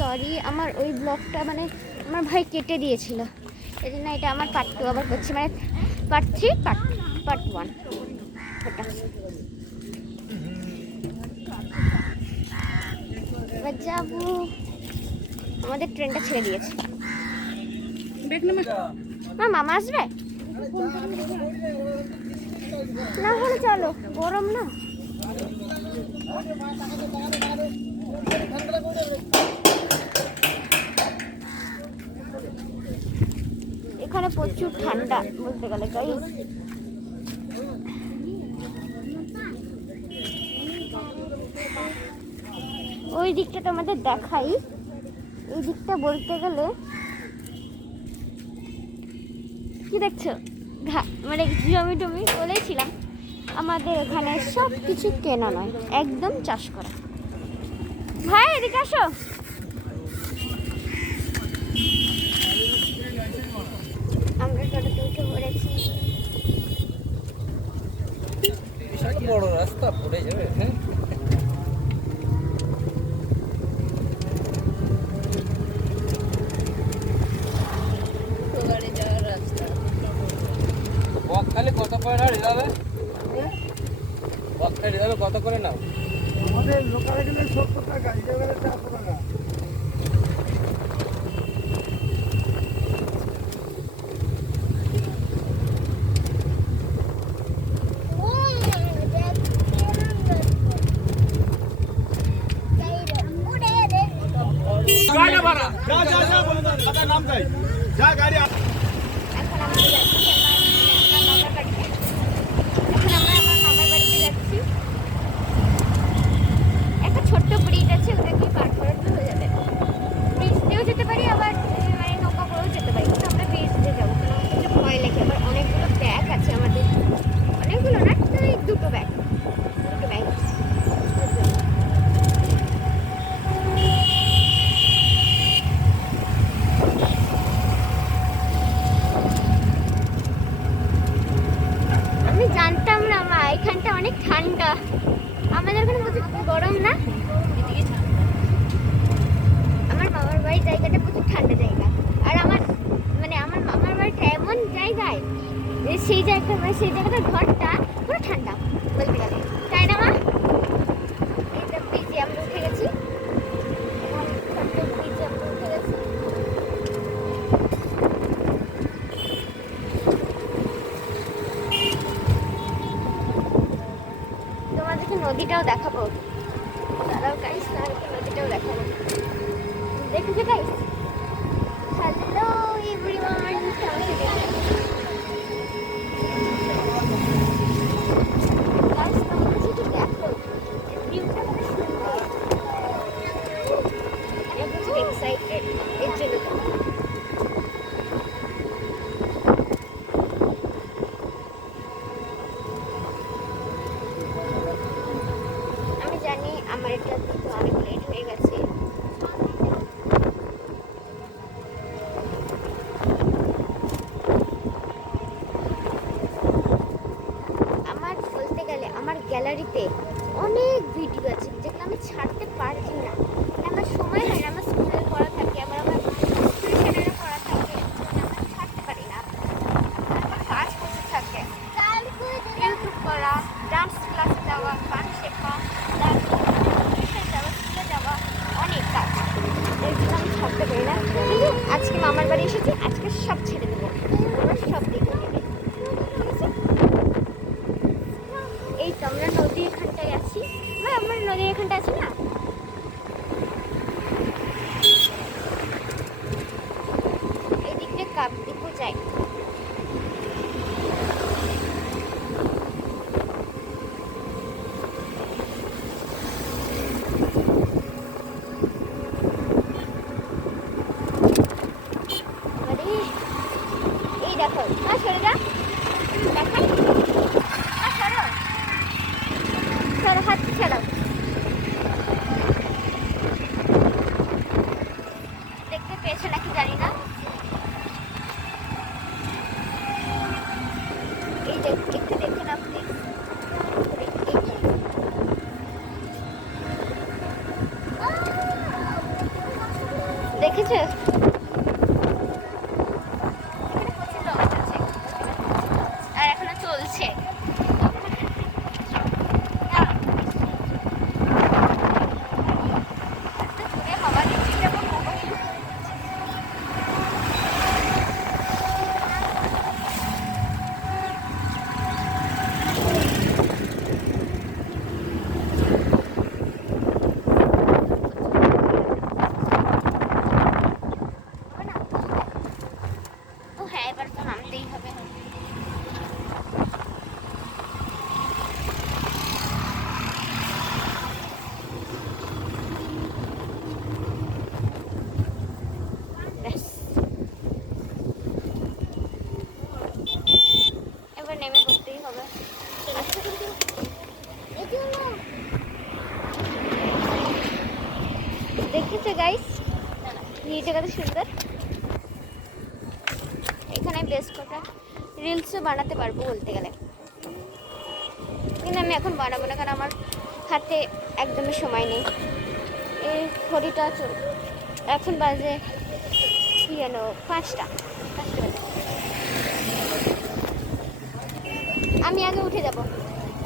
Sorry, আমার ওই ব্লগটা মানে আমার ভাই কেটে দিয়েছিল, এই জন্য এটা আমার পার্ট 2 আবার করছি, মানে পার্ট 3 পার্ট 1 ওটা। এবার যাবো, আমাদের ট্রেনটা ছেড়ে দিয়েছে। মামা আসবে না হলে চলো, গরম না। এখানে প্রচুর ঠান্ডা বলতে গেলে গাইস। ওই দিকটা তোমাদের দেখাই, এই দিকটা বলতে গেলে কি দেখছো, মানে জমি টমি বলেছিলাম আমাদের এখানে সব কিছু কেনা নয়, একদম চাষ করা। ভাই এদিকে আসো। আমরা টোটোতে উঠে পড়েছি। বড় রাস্তা পড়ে যাবে। হ্যাঁ, বকখালি কত করে না রিজার্ভে? বকখালি রিজার্ভে কত করে নাও? আমাদের লোকালে গেলে 70 টাকা, রিজার্ভে 400 টাকা। নাম যাই যা গাড়ি। এখন আমরা যাচ্ছি আমার মামার বাড়িতে। এখন আমরা আমার মামার বাড়িতে যাচ্ছি। একটা ছোট্ট ব্রিজ আছে, ওটাকে পার করে হয়ে যাবে। ব্রিজ দিয়েও যেতে পারি, আবার মানে নৌকা করেও যেতে পারি, কিন্তু আমরা ব্রিজ দিয়ে যাবো, কারণ আমার একটু ভয় লাগে। আবার অনেকগুলো ব্যাগ আছে আমাদের, অনেকগুলো না, এই দুটো ব্যাগ আমি জানতাম না মা এখানটা অনেক ঠান্ডা, আমাদের এখানে প্রচুর গরম না। আমার মামার বাড়ির জায়গাটা প্রচুর ঠান্ডা জায়গা, আর আমার মানে আমার মামার বাড়িটা এমন জায়গায় যে সেই জায়গাটার ঘরটা পুরো ঠান্ডা বলতে গেলে, তাই না মা? এই তো ব্রিজে আমরা উঠে গেছি, ব্রিজে আমরা উঠে গেছি। তোমাদেরকে নদীটাও দেখাবো, দাঁড়াও গাইস, নদীটাও দেখাবো। দেখেছো গাইস? হ্যালো এভরিওয়ান, কেমন আছো? গাইস তোমরা যদি দেখো ভিউটা কত সুন্দর, আমি প্রচুর এক্সাইটেড এর জন্য। আমি জানি আমার এটা কিন্তু অনেক লেট হয়ে গেছে, আমার বলতে গেলে আমার গ্যালারিতে অনেক ভিডিও আছে যেগুলো আমি ছাড়তে পারছি না, মানে আমার সময় হয় না, আমার স্কুলের পড়া থাকে, আমার টিউশনেরও পড়া থাকে, আমি ছাড়তে পারি না, আমার কাজ করতে থাকে, ইউটিউব করা, ডান্স ক্লাসে যাওয়া, গান শেখা, টিউশন যাওয়া, স্কুলে যাওয়া, অনেক কাজ, এর জন্য আমি ছাড়তে পারি না। কিন্তু আজকে মামার বাড়ি এসেছি, আজকে সব ছেড়ে দেবো, তোমরা সব দেখে নেবে, ঠিক আছে? এই তো আমরা নদীর এখানটায় আছি, আমরা নদীর এখানটা আছি না, এই দিক দিয়ে কাপ দিকও যাই। এই দেখো, সরে যা, দেখাই, সরো সরো, হাত চালাও, দেখতে পেয়েছো নাকি জানি না, এই যে একটু দেখে নাও প্লিজ। দেখেছো? আর এখনো চলছে। ও হ্যাঁ, এবার তো নামতেই হবে। ব্যাস, এবার নেমে পড়তেই হবে। দেখেছো গাইস, ভিউটা কত সুন্দর। এখানে বেশ কটা রিলসও বানাতে পারবো বলতে গেলে, কিন্তু আমি এখন বানাবো না, কারণ আমার হাতে একদমই সময় নেই। এই ঘড়িটা চল, এখন বাজে কি জানো 5টা বাজে। আমি আগে উঠে যাব,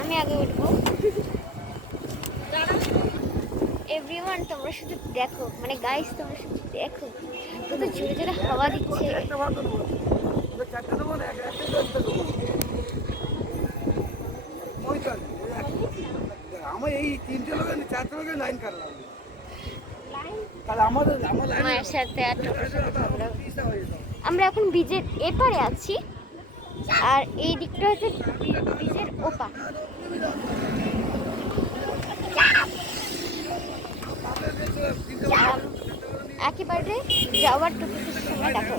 আমি আগে উঠবো। এভরিওয়ান তোমরা শুধু দেখো, মানে গাইস তোমরা শুধু দেখো কত জোরে জোরে হাওয়া দিচ্ছে। একটা ভাত দেবো, ওদের চারটে দেবো না, একটা দশটা দেবো। ওইটা আমার এই 3টে লোকের 4টে লোকের লাইন কাটলাম। তাহলে আমার লাইন মায়ের সাথে আর টোটোর সাথে আমরা এখন ব্রিজের এপারে আছি, আর এই দিকটা হচ্ছে ব্রিজের ওপা। একেবারে যাওয়ার টুকুর সময় দেখো।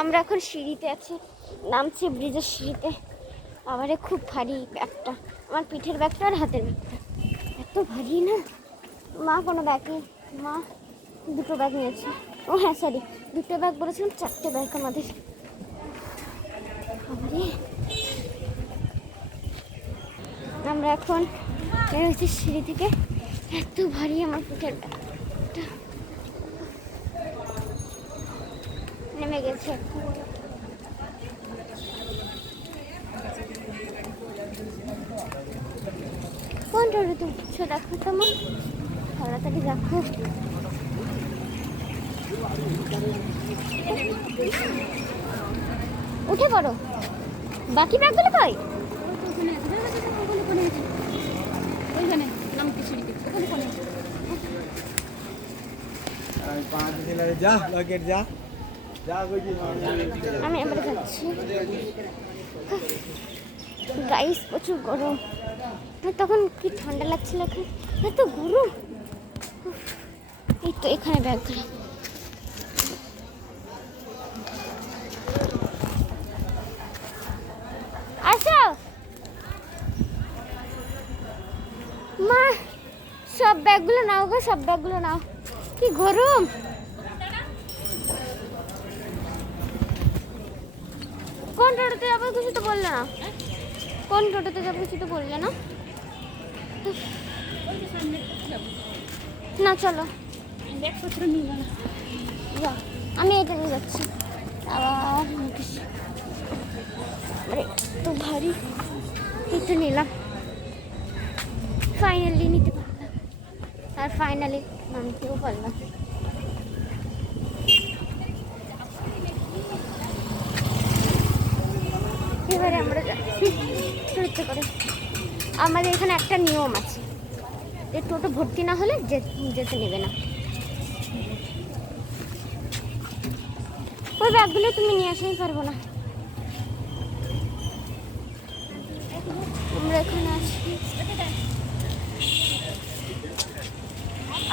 আমরা এখন সিঁড়িতে আছি, নামছি ব্রিজের সিঁড়িতে। আবারে খুব ভারী ব্যাগটা, আমার পিঠের ব্যাগটা আর হাতের ব্যাগটা এত ভারী না। মা কোনো ব্যাগ নেই, মা 2টো ব্যাগ নিয়েছে। ও হ্যাঁ সরি, 2টো ব্যাগ বলেছিলাম, 4টে ব্যাগ আমাদের। আমরা এখন বের হচ্ছি সিঁড়ি থেকে, এত ভারী আমার পিঠের ব্যাগটা। নেমে গেছে। কোন টোটো তুলছো দেখো তো মা, তাড়াতাড়ি দেখো। উঠে পড়ো, বাকি ব্যাগগুলো কই? যা লকেট যা যা আমি এবারে যাচ্ছি। গাইস প্রচুর গরম, তখন কি ঠান্ডা লাগছিল, এখন এত গরম। এই তো এখানে ব্যাগগুলো। আসো মা, সব ব্যাগগুলো নাও গো, সব ব্যাগগুলো নাও। কি গরম। কোন টোটোতে যাবো কিছু তো বললে না, কোন টোটোতে যাবো কিছু তো বললে না। না চলো, যাও, আমি এটা নিয়ে যাচ্ছি। আবার তো ভারী, এই তো নিলাম, ফাইনালি নিতে পারলাম, আর ফাইনালি নামতেও পারলাম। এবারে আমরা যাচ্ছি টোটো করে। আমাদের এখানে একটা নিয়ম আছে যে টোটো ভর্তি না হলে যেতে নেবে না। ওই ব্যাগগুলো তুমি নিয়ে আসতেই পারবো না। আমরা এখানে আছি।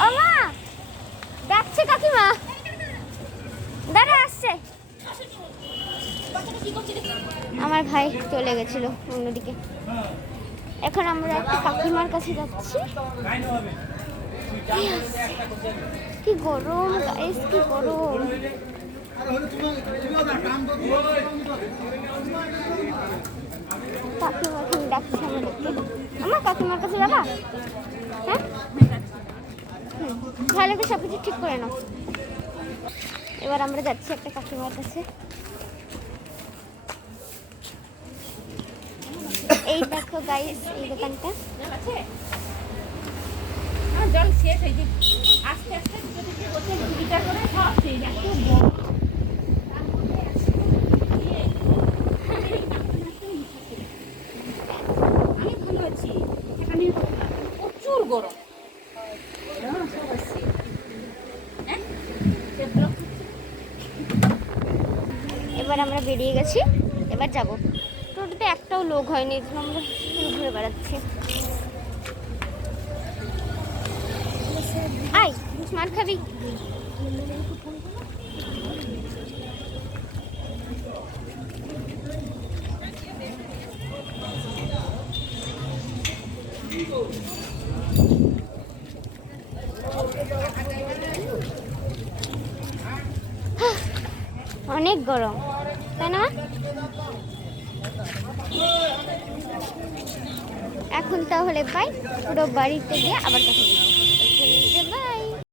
ও মা, ডাকছে কাকিমা, দাঁড়া আসছে। আমার ভাই চলে গেছিল অন্যদিকে। এখন আমরা একটা কাকিমার কাছে যাচ্ছি। কি গরম গাইস, কি গরম। কাকিমা এখন ডাকছে আমাদেরকে। আমার কাকিমার কাছে যাবা? হ্যাঁ ভালো করে সব কিছু ঠিক করে নাও। এবার আমরা যাচ্ছি একটা কাকিমার কাছে। এই দেখো গাইস, এই দোকানটা। জল শেষ হয়ে যে আস্তে আস্তে যদি হচ্ছে 2 লিটার করে সব সেই এত বড় আমি ভালো আছি। এখানে প্রচুর গরম। হ্যাঁ, সব আছে। হ্যাঁ, এবার আমরা বেরিয়ে গেছি, এবার যাব। টোটোতে একটাও লোক হয়নি, এই জন্য আমরা শুধু ঘুরে বেড়াচ্ছি। আয় মার খাবি। অনেক গরম, তাই না? এখন তাহলে বাই, পুরো বাড়িতে গিয়ে আবার কথা বলবো।